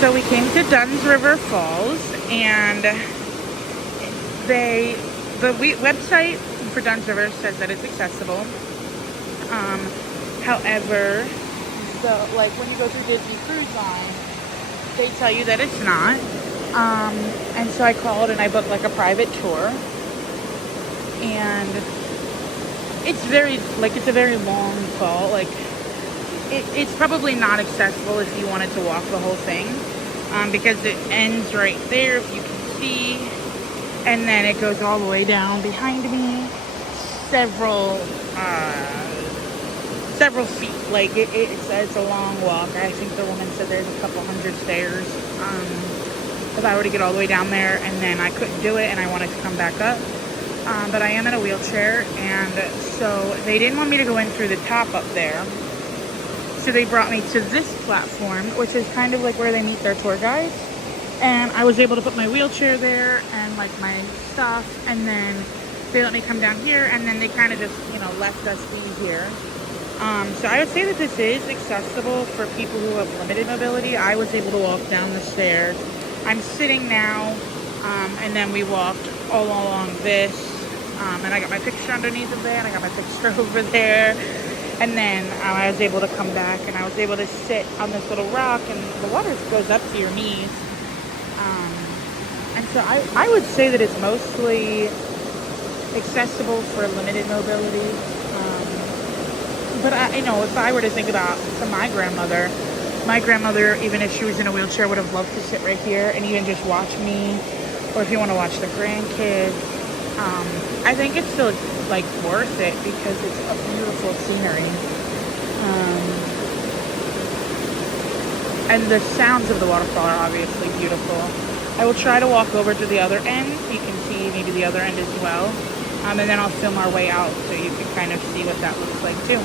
So we came to Dunn's River Falls, and the website for Dunn's River says that it's accessible. However, like when you go through Disney Cruise Line, they tell you that it's not. And so I called and I booked like a private tour, and it's a very long fall. Like it's probably not accessible if you wanted to walk the whole thing, because it ends right there, if you can see, and then it goes all the way down behind me, several feet. Like it's a long walk. I think the woman said there's a couple hundred stairs. If I were to get all the way down there, and then I couldn't do it and I wanted to come back up. But I am in a wheelchair, and so they didn't want me to go in through the top up there. So they brought me to this platform, which is kind of like where they meet their tour guides. And I was able to put my wheelchair there and like my stuff, and then they let me come down here, and then they kind of just, left us be here. So I would say that this is accessible for people who have limited mobility. I was able to walk down the stairs. I'm sitting now, and then we walked all along this, and I got my picture underneath of there, and I got my picture over there, and then I was able to come back, and I was able to sit on this little rock, and the water goes up to your knees, and so I would say that it's mostly accessible for limited mobility. But if I were to think about my grandmother, even if she was in a wheelchair, would have loved to sit right here and even just watch me, or if you want to watch the grandkids. I think it's still like worth it because it's a beautiful scenery. And the sounds of the waterfall are obviously beautiful. I will try to walk over to the other end. You can see maybe the other end as well. And then I'll film our way out so you can kind of see what that looks like too.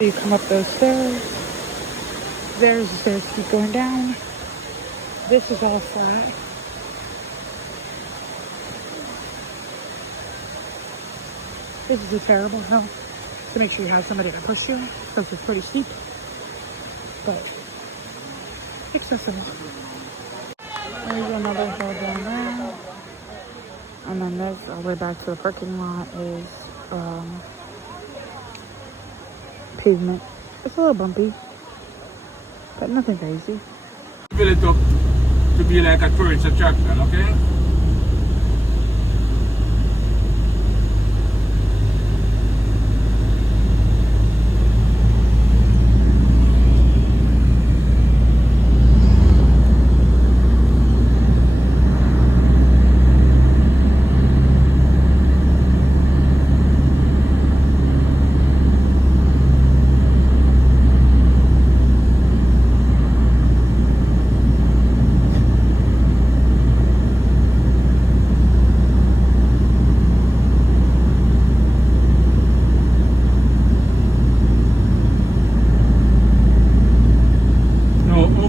You come up those stairs. There's the stairs keep going down. This is all flat. This is a terrible hill. So make sure you have somebody to push you because it's pretty steep, but accessible. There's another hill down there. And then this all the way back to the parking lot is pavement. It's a little bumpy, but nothing crazy. Build it up to be like a tourist attraction, okay?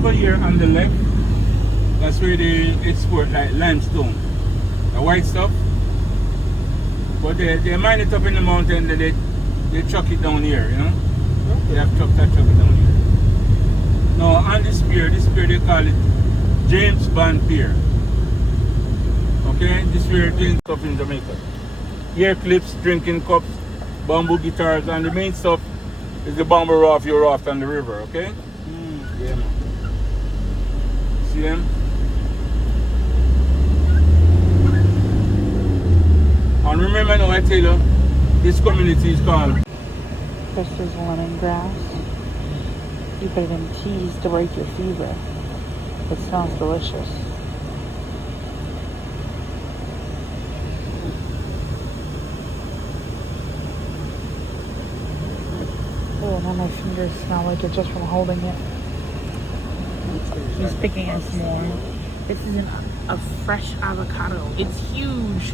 Here on the left, that's where they export like limestone, the white stuff, but they mine it up in the mountain, then they chuck it down here, they have chuck it down here. Now on this pier they call it James Bond Pier. Okay, this pier doing stuff in Jamaica, ear clips, drinking cups, bamboo guitars, and the main stuff is the bamboo raft you raft on the river. Okay. Yeah, man. See them? And remember now I tell you, this community is called. This is lemongrass. You put it in teas to break your fever. It smells delicious. Oh, now my fingers smell like it just from holding it. He's picking us more. This is a fresh avocado. It's huge.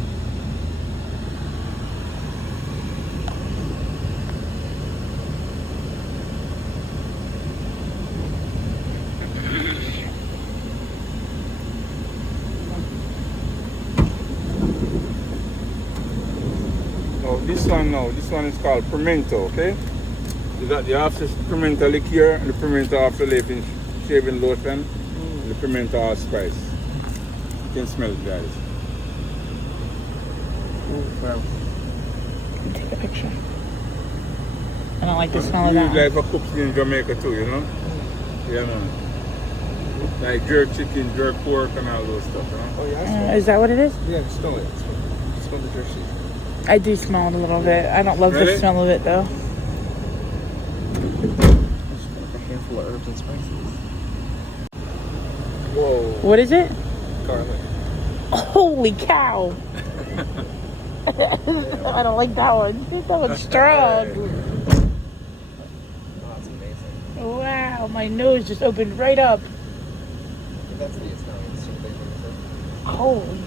this one now. This one is called pimento, okay? You got the after pimento liqueur and the pimento after shaving lotion and the pimento allspice. You can smell it, guys. Wow. Take a picture. I don't like the smell of You that. like for cooks in Jamaica too, you know? Yeah, man. Like jerk chicken, jerk pork, and all those stuff, you know? Oh yeah, I smell Is that what it is? it. Yeah, smell it. Smell the jerky. I do smell it a little bit. I don't love the Really? smell of it though. Just like a handful of herbs and spices. Whoa. What is it? Garlic. Holy cow! I don't like that one. That one's strong. Oh, that's amazing. Wow, my nose just opened right up. That's the Italian soup they do. Holy